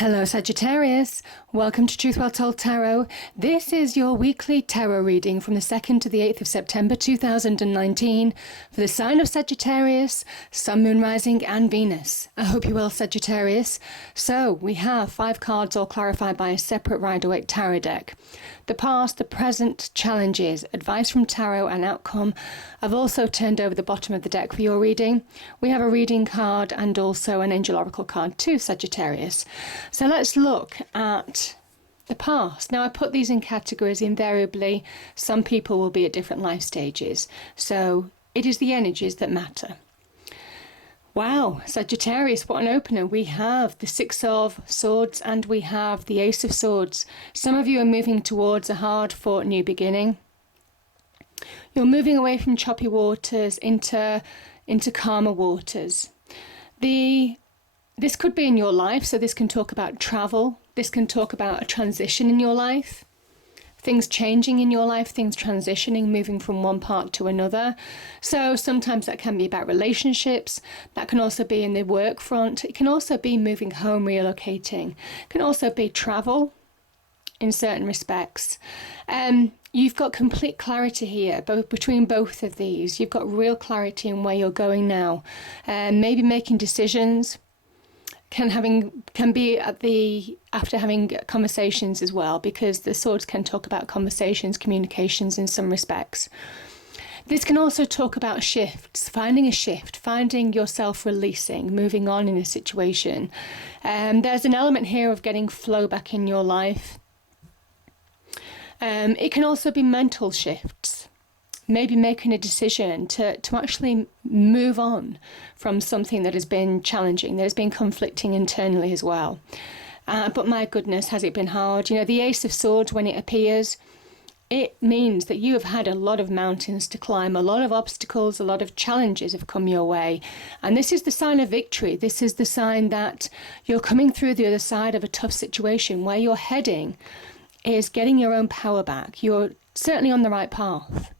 Hello Sagittarius, welcome to Truth Well Told Tarot. This is your weekly tarot reading from the 2nd to the 8th of September 2019 for the sign of Sagittarius, Sun, Moon, Rising and Venus. I hope you're well, Sagittarius. So we have 5 cards all clarified by a separate Rider-Waite tarot deck. The past, the present, challenges, advice from tarot and outcome. I've also turned over the bottom of the deck for your reading. We have a reading card and also an angel oracle card too, Sagittarius. So let's look at the past. Now I put these in categories invariably. Some people will be at different life stages. So it is the energies that matter. Wow, Sagittarius, what an opener. We have the 6 of Swords and we have the Ace of Swords. Some of you are moving towards a hard-fought new beginning. You're moving away from choppy waters into calmer waters. This could be in your life, so this can talk about travel. This can talk about a transition in your life. Things changing in your life, things transitioning, moving from one part to another. So sometimes that can be about relationships. That can also be in the work front. It can also be moving home, relocating. It can also be travel in certain respects. You've got complete clarity here, between both of these. You've got real clarity in where you're going now. Maybe making decisions. Can be after having conversations as well, because the swords can talk about conversations, communications in some respects. This can also talk about shifts, finding a shift, finding yourself releasing, moving on in a situation. There's an element here of getting flow back in your life. It can also be mental shifts. Maybe making a decision to actually move on from something that has been challenging, that has been conflicting internally as well. But my goodness, has it been hard? You know, the Ace of Swords, when it appears, it means that you have had a lot of mountains to climb, a lot of obstacles, a lot of challenges have come your way. And this is the sign of victory. This is the sign that you're coming through the other side of a tough situation. Where you're heading is getting your own power back. You're certainly on the right path.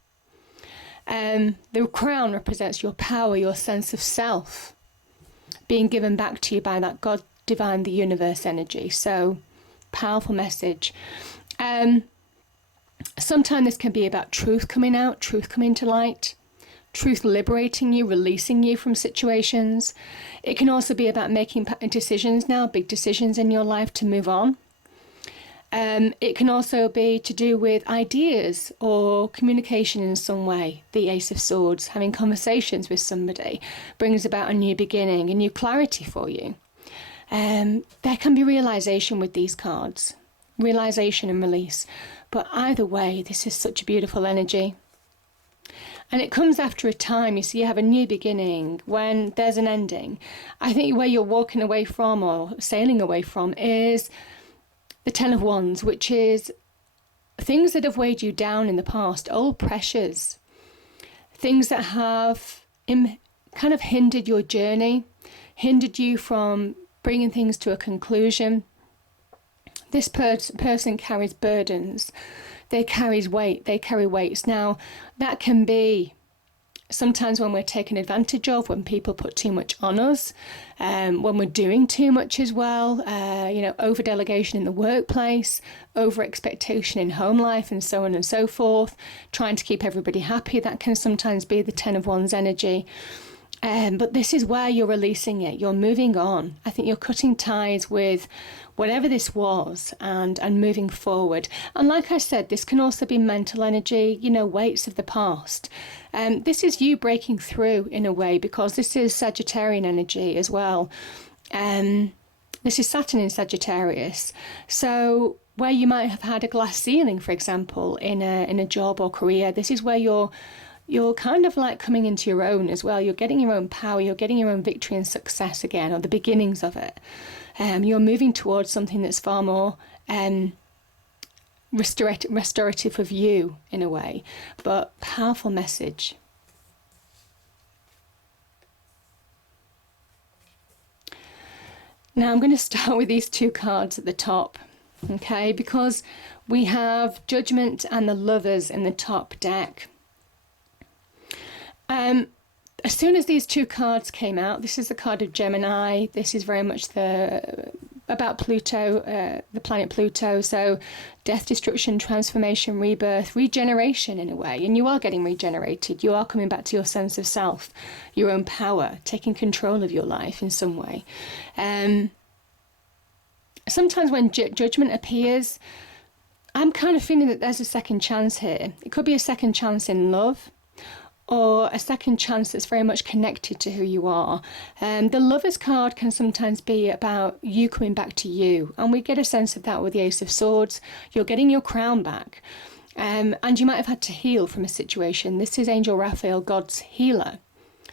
The crown represents your power, your sense of self being given back to you by that God, divine, the universe energy. So powerful message. Sometimes this can be about truth coming out, truth coming to light, truth liberating you, releasing you from situations. It can also be about making decisions now, big decisions in your life to move on. It can also be to do with ideas or communication in some way. The Ace of Swords, having conversations with somebody, brings about a new beginning, a new clarity for you. There can be realization with these cards, realization and release. But either way, this is such a beautiful energy. And it comes after a time, you see, you have a new beginning when there's an ending. I think where you're walking away from or sailing away from is the 10 of Wands, which is things that have weighed you down in the past, old pressures, things that have kind of hindered your journey, hindered you from bringing things to a conclusion. This person carries burdens. They carry weights. Now, that can be sometimes when we're taken advantage of, when people put too much on us, when we're doing too much as well, over delegation in the workplace, over expectation in home life and so on and so forth, trying to keep everybody happy. That can sometimes be the 10 of Wands energy. But this is where you're releasing it. You're moving on. I think you're cutting ties with whatever this was and moving forward. And like I said, this can also be mental energy, weights of the past. This is you breaking through in a way, because this is Sagittarian energy as well. This is Saturn in Sagittarius. So where you might have had a glass ceiling, for example, in a job or career, this is where you're kind of like coming into your own as well. You're getting your own power. You're getting your own victory and success again, or the beginnings of it. You're moving towards something that's far more restorative of you in a way, but powerful message. Now I'm going to start with these 2 cards at the top, okay, because we have Judgment and the Lovers in the top deck. As soon as these 2 cards came out, this is the card of Gemini. This is very much the about Pluto, the planet Pluto. So death, destruction, transformation, rebirth, regeneration in a way. And you are getting regenerated. You are coming back to your sense of self, your own power, taking control of your life in some way. Sometimes when judgment appears, I'm kind of feeling that there's a second chance here. It could be a second chance in love, or a second chance that's very much connected to who you are. The Lovers card can sometimes be about you coming back to you. And we get a sense of that with the Ace of Swords. You're getting your crown back. And you might have had to heal from a situation. This is Angel Raphael, God's healer.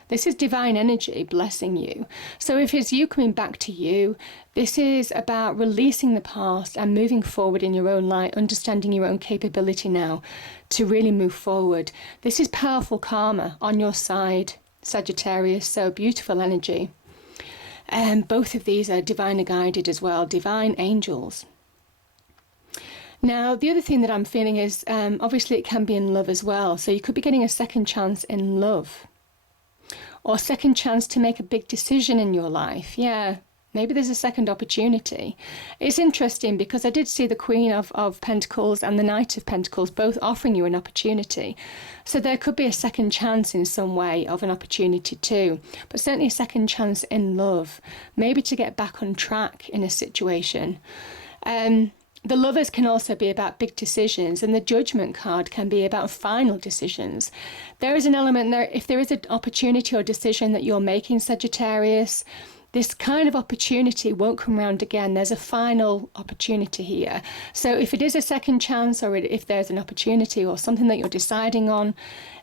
This is divine energy blessing you. So if it's you coming back to you, this is about releasing the past and moving forward in your own light, understanding your own capability now to really move forward. This is powerful karma on your side, Sagittarius, so beautiful energy. And both of these are divinely guided as well, divine angels. Now, the other thing that I'm feeling is, obviously it can be in love as well. So you could be getting a second chance in love. Or second chance to make a big decision in your life. Yeah, maybe there's a second opportunity. It's interesting because I did see the Queen of Pentacles and the Knight of Pentacles both offering you an opportunity. So there could be a second chance in some way of an opportunity too. But certainly a second chance in love. Maybe to get back on track in a situation. The Lovers can also be about big decisions, and the Judgment card can be about final decisions. There is an element there, if there is an opportunity or decision that you're making, Sagittarius, this kind of opportunity won't come around again. There's a final opportunity here. So if it is a second chance, or if there's an opportunity or something that you're deciding on,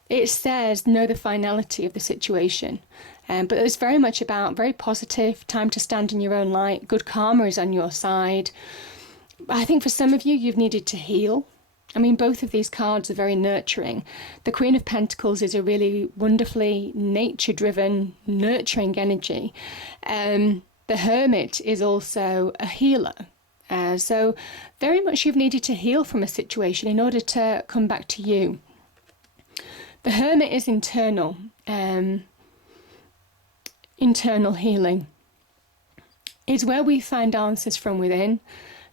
it says know the finality of the situation. But it's very much about very positive, time to stand in your own light, good karma is on your side. I think for some of you, you've needed to heal. I mean, both of these cards are very nurturing. The Queen of Pentacles is a really wonderfully nature-driven, nurturing energy. The Hermit is also a healer. So very much you've needed to heal from a situation in order to come back to you. The Hermit is internal healing. It's where we find answers from within,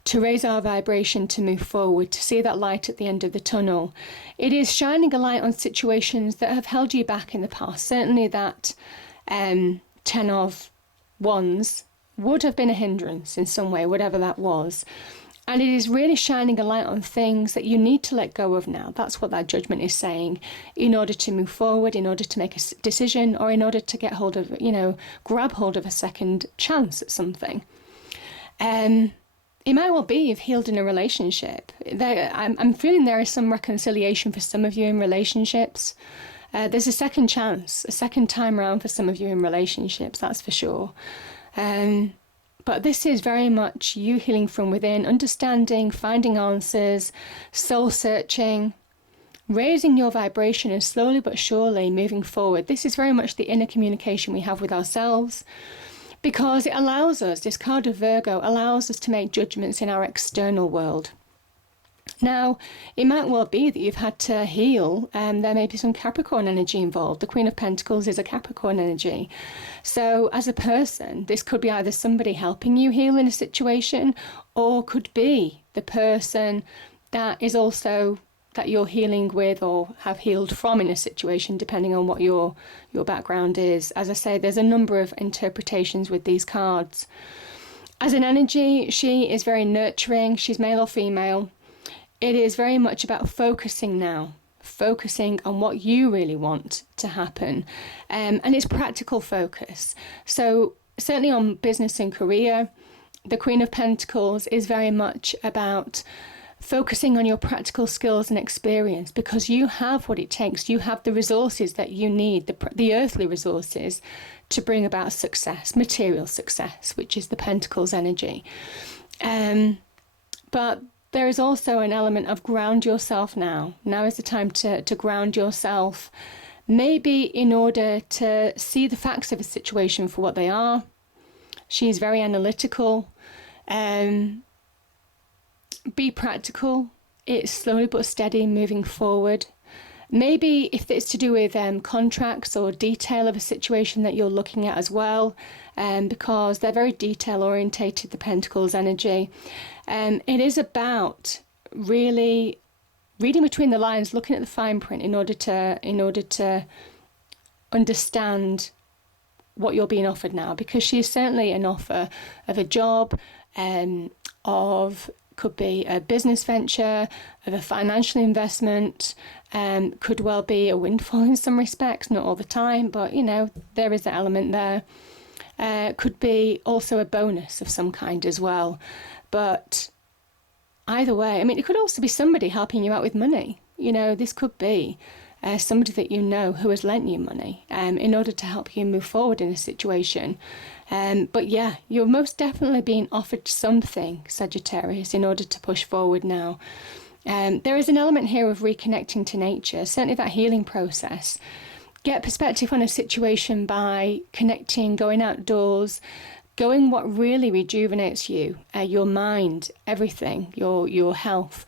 to raise our vibration, to move forward, to see that light at the end of the tunnel. It is shining a light on situations that have held you back in the past. Certainly that 10 of Wands would have been a hindrance in some way, whatever that was. And it is really shining a light on things that you need to let go of now. That's what that Judgment is saying, in order to move forward, in order to make a decision, or in order to get hold of, grab hold of a second chance at something. It might well be you've healed in a relationship. I'm feeling there is some reconciliation for some of you in relationships. There's a second chance, a second time around for some of you in relationships, that's for sure. But this is very much you healing from within, understanding, finding answers, soul searching, raising your vibration and slowly but surely moving forward. This is very much the inner communication we have with ourselves. Because it allows us, this card of Virgo allows us to make judgments in our external world. Now, it might well be that you've had to heal, and there may be some Capricorn energy involved. The Queen of Pentacles is a Capricorn energy. So as a person, this could be either somebody helping you heal in a situation, or could be the person that is also that you're healing with or have healed from in a situation, depending on what your background is. As I say, there's a number of interpretations with these cards. As an energy, she is very nurturing. She's male or female. It is very much about focusing now, focusing on what you really want to happen. And it's practical focus. So certainly on business and career, the Queen of Pentacles is very much about focusing on your practical skills and experience, because you have what it takes. You have the resources that you need, the earthly resources, to bring about success, material success, which is the Pentacles energy. But there is also an element of ground yourself now. Now is the time to ground yourself, maybe in order to see the facts of a situation for what they are. She's very analytical. Be practical. It's slowly but steady moving forward. Maybe if it's to do with contracts or detail of a situation that you're looking at as well, because they're very detail orientated, the Pentacles energy. It is about really reading between the lines, looking at the fine print in order to understand what you're being offered now, because she is certainly an offer of a job, could be a business venture, of a financial investment, could well be a windfall in some respects, not all the time, but there is an element there. Could be also a bonus of some kind as well. But either way, I mean, it could also be somebody helping you out with money. This could be somebody that you know who has lent you money in order to help you move forward in a situation. But yeah, you're most definitely being offered something, Sagittarius, in order to push forward now. There is an element here of reconnecting to nature, certainly that healing process. Get perspective on a situation by connecting, going outdoors, going what really rejuvenates you, your mind, everything, your health.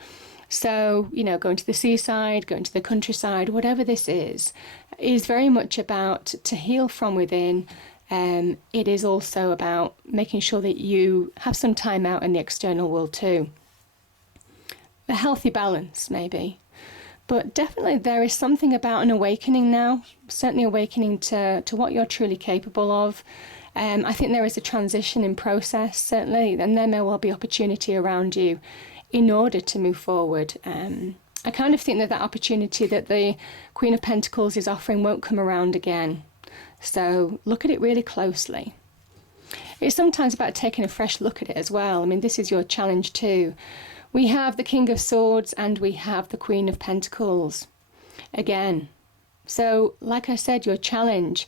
So, going to the seaside, going to the countryside, whatever this is very much about to heal from within. It is also about making sure that you have some time out in the external world too. A healthy balance, maybe. But definitely there is something about an awakening now, certainly awakening to what you're truly capable of. I think there is a transition in process, certainly, and there may well be opportunity around you in order to move forward. I kind of think that opportunity that the Queen of Pentacles is offering won't come around again. So look at it really closely. It's sometimes about taking a fresh look at it as well. I mean, this is your challenge too. We have the King of Swords and we have the Queen of Pentacles again. So, like I said, your challenge.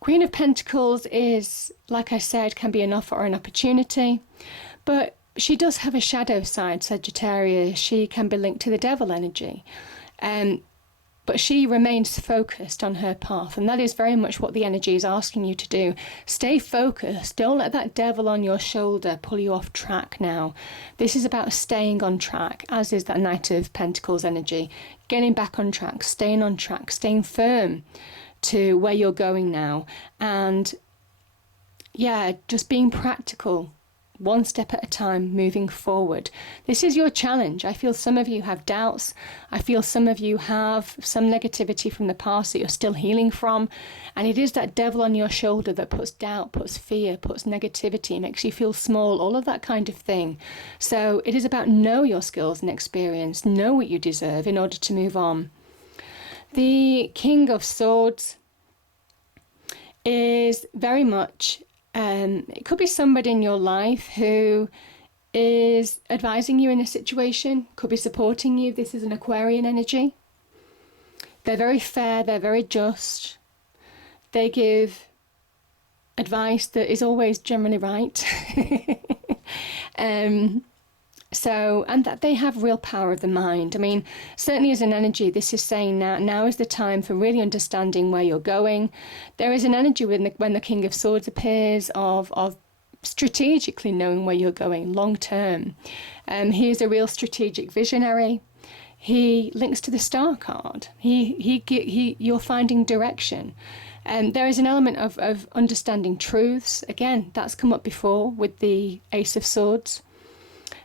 Queen of Pentacles is, like I said, can be an offer or an opportunity. But she does have a shadow side, Sagittarius. She can be linked to the devil energy. But she remains focused on her path, and that is very much what the energy is asking you to do. Stay focused. Don't let that devil on your shoulder pull you off track now. This is about staying on track, as is that Knight of Pentacles energy. Getting back on track, staying firm to where you're going now. And yeah, just being practical. One step at a time, moving forward. This is your challenge. I feel some of you have doubts. I feel some of you have some negativity from the past that you're still healing from. And it is that devil on your shoulder that puts doubt, puts fear, puts negativity, makes you feel small, all of that kind of thing. So it is about know your skills and experience, know what you deserve in order to move on. The King of Swords is very much it could be somebody in your life who is advising you in a situation, could be supporting you. This is an Aquarian energy. They're very fair, they're very just. They give advice that is always generally right. And that they have real power of the mind. I mean, certainly as an energy, this is saying now is the time for really understanding where you're going. There is an energy when the King of Swords appears of strategically knowing where you're going long term. He is a real strategic visionary. He links to the Star card. You're finding direction. There is an element of understanding truths. Again, that's come up before with the Ace of Swords.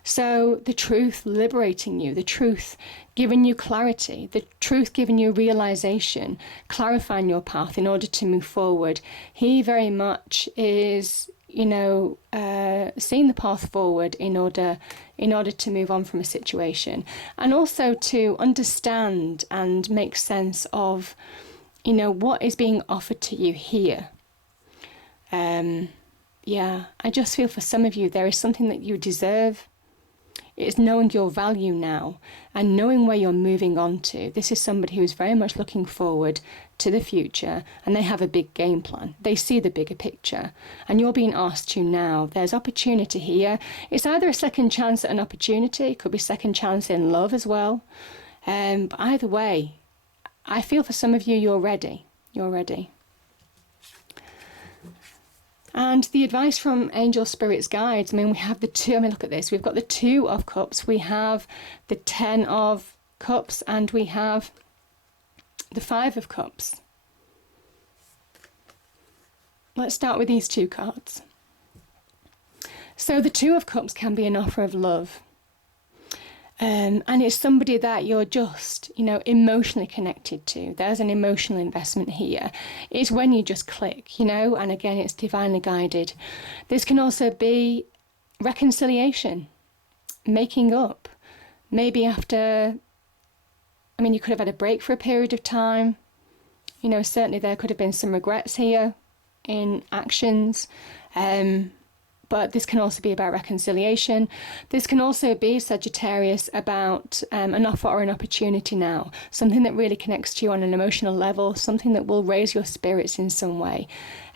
So the truth liberating you, the truth giving you clarity, the truth giving you realization, clarifying your path in order to move forward. He very much is, seeing the path forward in order to move on from a situation, and also to understand and make sense of, what is being offered to you here. I just feel for some of you there is something that you deserve. It's knowing your value now and knowing where you're moving on to. This is somebody who is very much looking forward to the future, and they have a big game plan. They see the bigger picture, and you're being asked to now. There's opportunity here. It's either a second chance at an opportunity, it could be second chance in love as well. But either way, I feel for some of you, you're ready. You're ready. And the advice from angel spirits guides, we have the two, look at this. We've got the 2 of Cups, we have the 10 of Cups, and we have the Five of Cups. Let's start with these two cards. So the Two of Cups can be an offer of love. And it's somebody that you're just, emotionally connected to. There's an emotional investment here. It's when you just click, and again, it's divinely guided. This can also be reconciliation, making up. Maybe after, you could have had a break for a period of time. Certainly there could have been some regrets here in actions. But this can also be about reconciliation. This can also be, Sagittarius, about an offer or an opportunity now. Something that really connects to you on an emotional level, something that will raise your spirits in some way.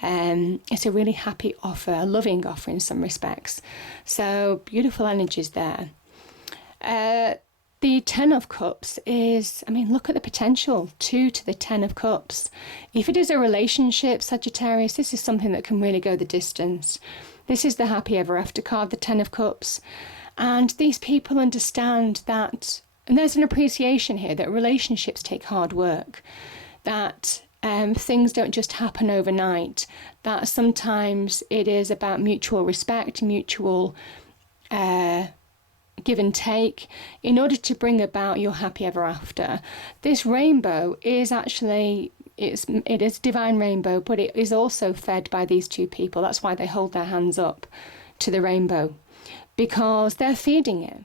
It's a really happy offer, a loving offer in some respects. So beautiful energies there. The Ten of Cups is, look at the potential. 2 to the Ten of Cups. If it is a relationship, Sagittarius, this is something that can really go the distance. This is the happy ever after card, the Ten of Cups. And these people understand that, and there's an appreciation here that relationships take hard work, that things don't just happen overnight, that sometimes it is about mutual respect, mutual give and take in order to bring about your happy ever after. This rainbow is actually, it is divine rainbow, but it is also fed by these two people. That's why they hold their hands up to the rainbow, because they're feeding it.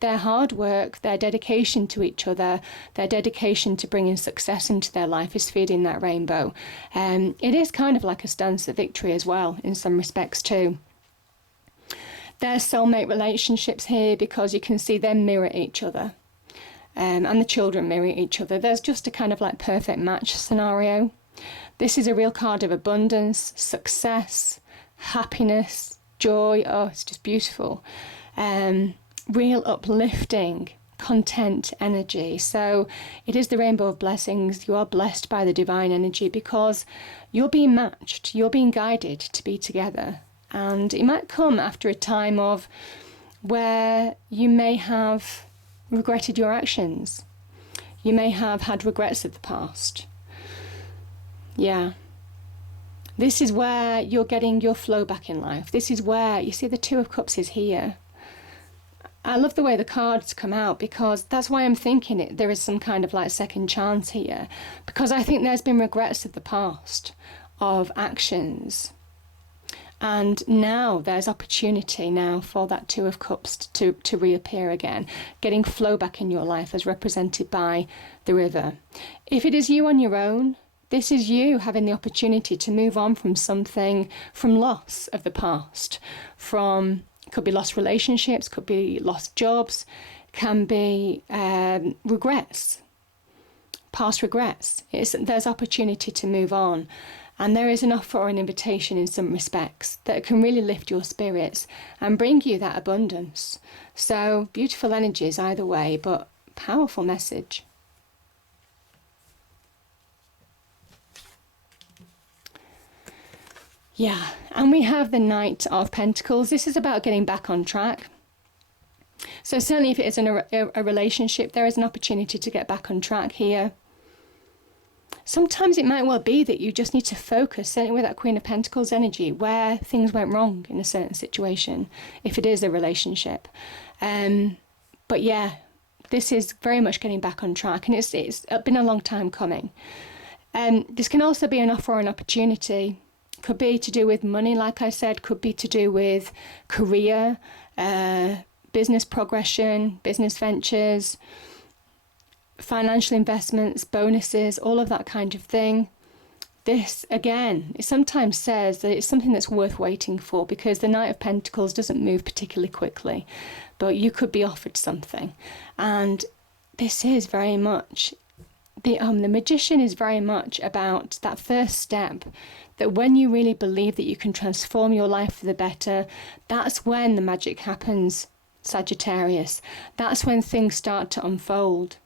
Their hard work, their dedication to each other, their dedication to bringing success into their life is feeding that rainbow. It is kind of like a stance of victory as well, in some respects too. There's soulmate relationships here because you can see them mirror each other. And the children mirror each other. There's just a kind of like perfect match scenario. This is a real card of abundance, success, happiness, joy. Oh, it's just beautiful. Real uplifting, content energy. So it is the rainbow of blessings. You are blessed by the divine energy because you're being matched. You're being guided to be together. And it might come after a time of where you may have regretted your actions. You may have had regrets of the past. Yeah. This is where you're getting your flow back in life. This is where, you see, the Two of Cups is here. I love the way the cards come out because that's why I'm thinking there is some kind of like second chance here. Because I think there's been regrets of the past, of actions. And now there's opportunity now for that Two of Cups to reappear again, getting flow back in your life as represented by the river. If it is you on your own, this is you having the opportunity to move on from something, from loss of the past, could be lost relationships, could be lost jobs, can be regrets, past regrets. There's opportunity to move on. And there is an offer or an invitation in some respects that can really lift your spirits and bring you that abundance. So beautiful energies either way, but powerful message. Yeah, and we have the Knight of Pentacles. This is about getting back on track. So certainly if it is a relationship, there is an opportunity to get back on track here. Sometimes it might well be that you just need to focus, certainly with that Queen of Pentacles energy, where things went wrong in a certain situation, if it is a relationship. But yeah, this is very much getting back on track, and it's been a long time coming. This can also be an offer or an opportunity. Could be to do with money, like I said, could be to do with career, business progression, business ventures, financial investments, bonuses, all of that kind of thing. This, again, it sometimes says that it's something that's worth waiting for because the Knight of Pentacles doesn't move particularly quickly, but you could be offered something. And this is very much, the Magician is very much about that first step, that when you really believe that you can transform your life for the better, that's when the magic happens, Sagittarius. That's when things start to unfold.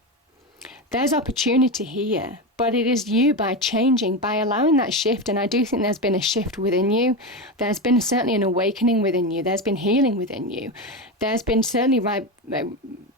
There's opportunity here, But it is you, by changing, by allowing that shift. And I do think there's been a shift within you. There's been certainly an awakening within you. There's been healing within you. There's been certainly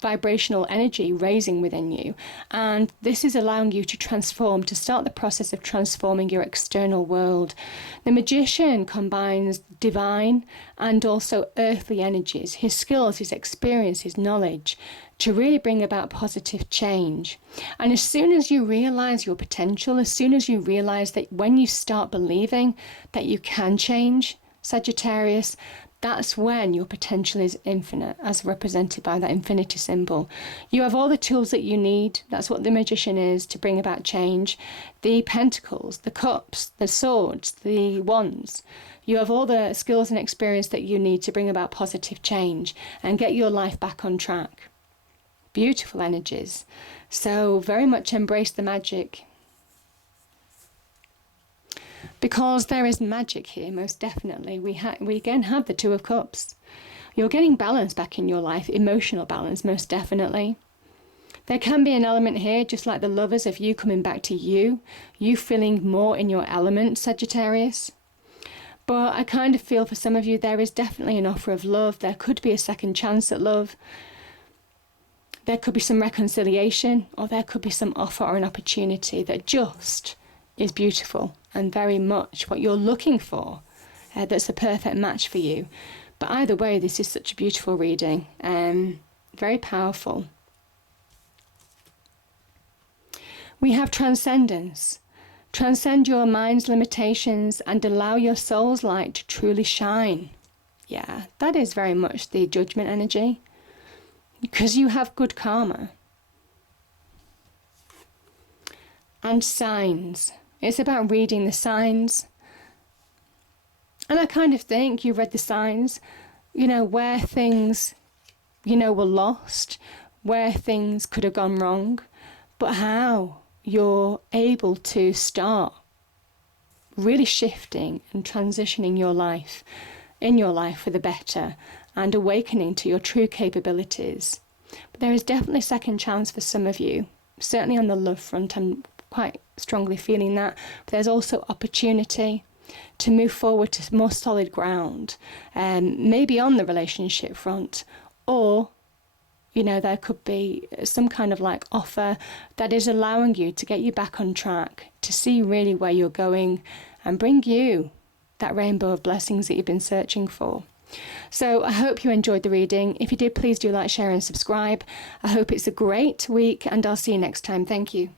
vibrational energy raising within you. And this is allowing you to transform, to start the process of transforming your external world. The magician combines divine and also earthly energies, his skills, his experience, his knowledge, to really bring about positive change. And as soon as you realize your potential, as soon as you realize that when you start believing that you can change, Sagittarius, that's when your potential is infinite, as represented by that infinity symbol. You have all the tools that you need. That's what the magician is, to bring about change. The pentacles, the cups, the swords, the wands. You have all the skills and experience that you need to bring about positive change and get your life back on track. Beautiful energies. So very much embrace the magic. Because there is magic here, most definitely. We again have the Two of Cups. You're getting balance back in your life, emotional balance, most definitely. There can be an element here, just like the Lovers, of you coming back to you feeling more in your element, Sagittarius. But I kind of feel for some of you there is definitely an offer of love. There could be a second chance at love. There could be some reconciliation, or there could be some offer or an opportunity that just is beautiful and very much what you're looking for, that's a perfect match for you. But either way, this is such a beautiful reading, very powerful. We have transcendence. Transcend your mind's limitations and allow your soul's light to truly shine. Yeah, that is very much the Judgment energy, because you have good karma. And signs. It's about reading the signs. And I kind of think you read the signs, where things, were lost, where things could have gone wrong, but how you're able to start really shifting and transitioning your life, for the better, and awakening to your true capabilities. But there is definitely a second chance for some of you, certainly on the love front. I'm quite strongly feeling that. But there's also opportunity to move forward to more solid ground, maybe on the relationship front, or there could be some kind of offer that is allowing you to get you back on track, to see really where you're going and bring you that rainbow of blessings that you've been searching for. So I hope you enjoyed the reading. If you did, please do like, share and subscribe. I hope it's a great week, and I'll see you next time. Thank you.